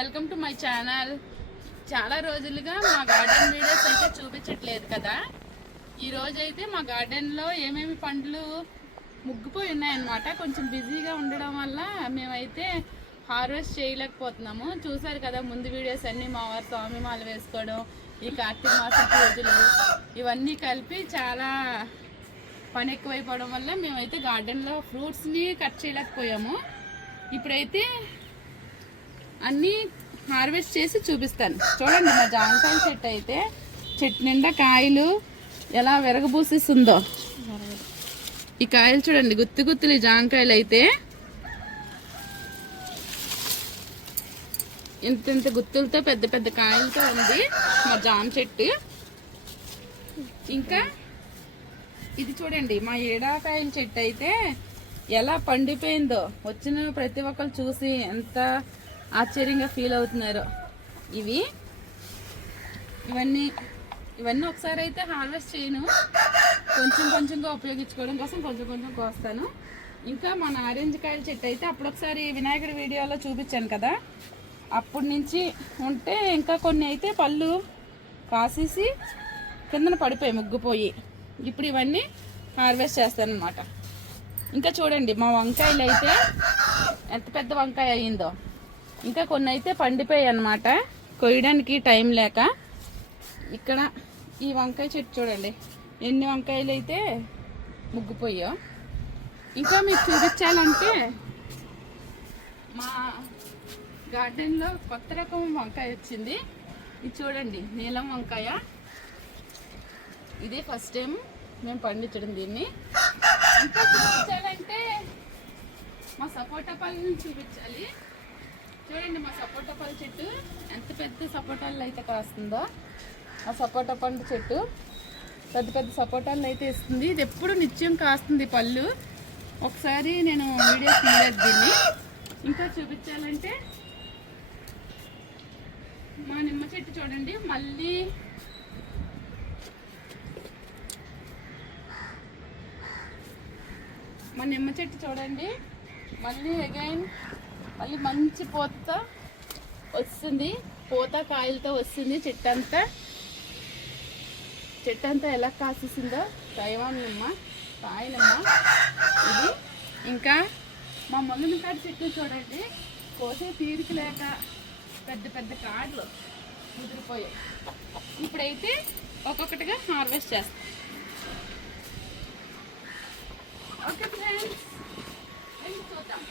Welcome to my channel. చాలా రోజులుగా మా గార్డెన్ వీడియోస్ అయితే చూపించట్లేదు కదా. ఈ రోజు అయితే మా గార్డెన్లో ఏమేమి పండ్లు ముగ్గిపోయి ఉన్నాయన్నమాట. కొంచెం బిజీగా ఉండడం వల్ల మేమైతే హార్వెస్ట్ చేయలేకపోతున్నాము. చూసారు కదా ముందు వీడియోస్ అన్నీ మా వారు స్వామి మాల వేసుకోవడం, ఈ కార్తీక మాసం పూజలు ఇవన్నీ కలిపి చాలా పని ఎక్కువైపోవడం వల్ల మేమైతే గార్డెన్లో ఫ్రూట్స్ని కట్ చేయలేకపోయాము. ఇప్పుడైతే అన్నీ హార్వెస్ట్ చేసి చూపిస్తాను. చూడండి మా జామకాయల చెట్టు అయితే చెట్టు నిండా కాయలు ఎలా విరగబూసిస్తుందో. ఈ కాయలు చూడండి, గుత్తి గుత్తులు. ఈ జామకాయలు అయితే ఇంత గుత్తులతో పెద్ద పెద్ద కాయలతో ఉంది మా జామ చెట్టు. ఇంకా ఇది చూడండి మా ఏడాకాయల చెట్టు అయితే ఎలా పండిపోయిందో. వచ్చిన ప్రతి ఒక్కరు చూసి ఎంత ఆశ్చర్యంగా ఫీల్ అవుతున్నారు. ఇవన్నీ ఒకసారి అయితే హార్వెస్ట్ చేయను, కొంచెంగా ఉపయోగించుకోవడం కోసం కొంచెం కోస్తాను. ఇంకా మన ఆరెంజ్ కాయల చెట్టు అయితే అప్పుడొకసారి వినాయకుడి వీడియోలో చూపించాను కదా, అప్పటి నుంచి ఉంటే ఇంకా కొన్ని అయితే పళ్ళు కాసేసి కిందన పడిపోయి ముగ్గిపోయి. ఇప్పుడు ఇవన్నీ హార్వెస్ట్ చేస్తాను అనమాట. ఇంకా చూడండి మా వంకాయలు అయితే ఎంత పెద్ద వంకాయ అయ్యిందో. ఇంకా కొన్ని అయితే పండిపోయాయి అన్నమాట, కొయ్యడానికి టైం లేక. ఇక్కడ ఈ వంకాయ చెట్టు చూడండి ఎన్ని వంకాయలు అయితే ముగ్గిపోయా. ఇంకా మీకు చూపించాలంటే మా గార్డెన్లో కొత్త రకం వంకాయ వచ్చింది. ఇది చూడండి నీలం వంకాయ. ఇదే ఫస్ట్ టైం మేము పండించడం దీన్ని. ఇంకా చూపించాలంటే మా సపోటా పళ్ళని చూపించాలి. చూడండి మా సపోటా పళ్ళ చెట్టు ఎంత పెద్ద సపోటాలు అయితే కాస్తుందో. ఆ సపోటా పండు చెట్టు పెద్ద పెద్ద సపోటాలు అయితే ఇస్తుంది. ఇది ఎప్పుడు నిత్యం కాస్తుంది పళ్ళు. ఒకసారి నేను వీడియో తీయలేదు దీన్ని. ఇంకా చూపించాలంటే మా నిమ్మ చెట్టు చూడండి, మళ్ళీ మా నిమ్మ చెట్టు చూడండి మళ్ళీ అగైన్ మళ్ళీ మంచి పూత వస్తుంది. పూత కాయలతో వస్తుంది. చెట్టంతా ఎలా కాసేసిందో. తైవాన్ నిమ్మ, కాయలమ్మ ఇది. ఇంకా మా ముళ్ళమికాడ చెట్టు చూడండి, కోసే తీరిక లేక పెద్ద పెద్ద కాడలు ముదిరిపోయాయి. ఇప్పుడైతే ఒక్కొక్కటిగా హార్వెస్ట్ చేస్తాం. ఓకే ఫ్రెండ్స్, చూద్దాం.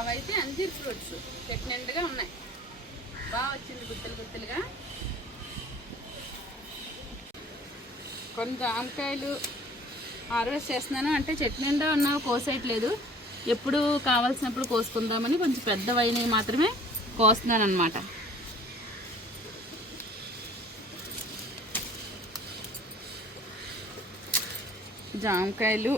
అవైతే అంజీర్ ఫ్రూట్స్ చెట్టు నిండుగా ఉన్నాయి. బాగా వచ్చింది గుత్తులుగా. కొన్ని జామకాయలు హార్వెస్ట్ చేస్తున్నాను, అంటే చెట్టు నిండా ఉన్నవి కోసేయట్లేదు. ఎప్పుడు కావాల్సినప్పుడు కోసుకుందామని కొంచెం పెద్దవైనవి మాత్రమే కోస్తున్నాను అన్నమాట. జామకాయలు,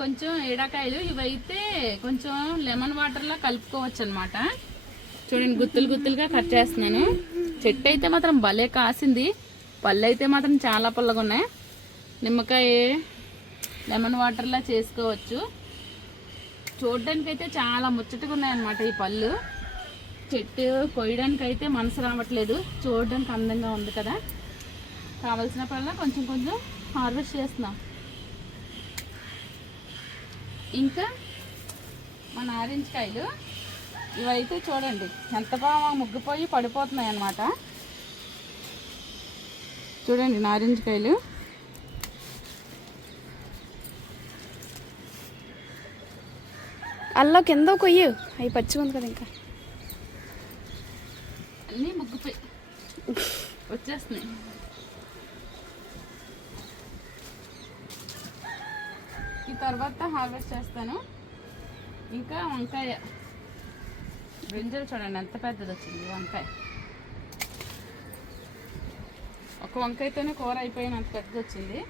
కొంచెం ఏడాకాయలు. ఇవైతే కొంచెం లెమన్ వాటర్లో కలుపుకోవచ్చు అనమాట. చూడండి గుత్తులుగా కట్ చేస్తున్నాను. చెట్టు అయితే మాత్రం భలే కాసింది. పళ్ళు అయితే మాత్రం చాలా పుల్లగా ఉన్నాయి. నిమ్మకాయ లెమన్ వాటర్లా చేసుకోవచ్చు. చూడడానికి అయితే చాలా ముచ్చటగా ఉన్నాయన్నమాట ఈ పళ్ళు. చెట్టు కొయ్యడానికి అయితే మనసు రావట్లేదు, చూడడానికి అందంగా ఉంది కదా. కావలసినప్పుడల్లా కొంచెం హార్వెస్ట్ చేస్తున్నాం. ఇంకా మన ఆరెంజ్ కాయలు ఇవైతే చూడండి ఎంత బాగా ముగ్గిపోయి పడిపోతున్నాయి అన్నమాట. చూడండి నారింజ కాయలు. అల్లో కింద కొయ్యి, అవి పచ్చిగా ఉంది కదా. ఇంకా అన్నీ ముగ్గిపోయి వచ్చేస్తున్నాయి. ఈ తర్వాత హార్వెస్ట్ చేస్తాను. ఇంకా వంకాయ బ్రింజల్ చూడండి ఎంత పెద్దది వచ్చింది వంకాయ. ఒక వంకాయతోనే కూర అయిపోయినంత పెద్దది వచ్చింది.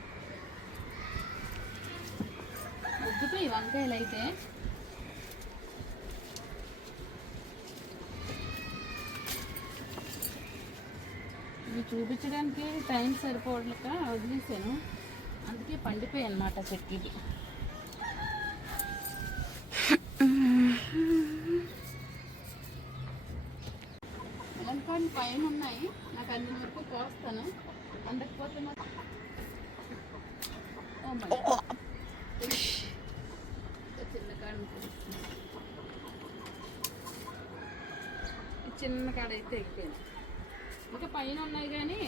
ముగ్గుపోయి వంకాయలు అయితే ఇవి చూపించడానికి టైం సరిపోవట్లేక వదిలేసాను. అందుకే పండిపోయాయి అన్నమాట చెట్లకి. పైన ఉన్నాయి, నాకు అందిన వరకు కోస్తాను. అందకపోతే చిన్న కాడ చిన్న కాడ అయితే ఎగిపోయింది. ఇంకా పైన ఉన్నాయి కానీ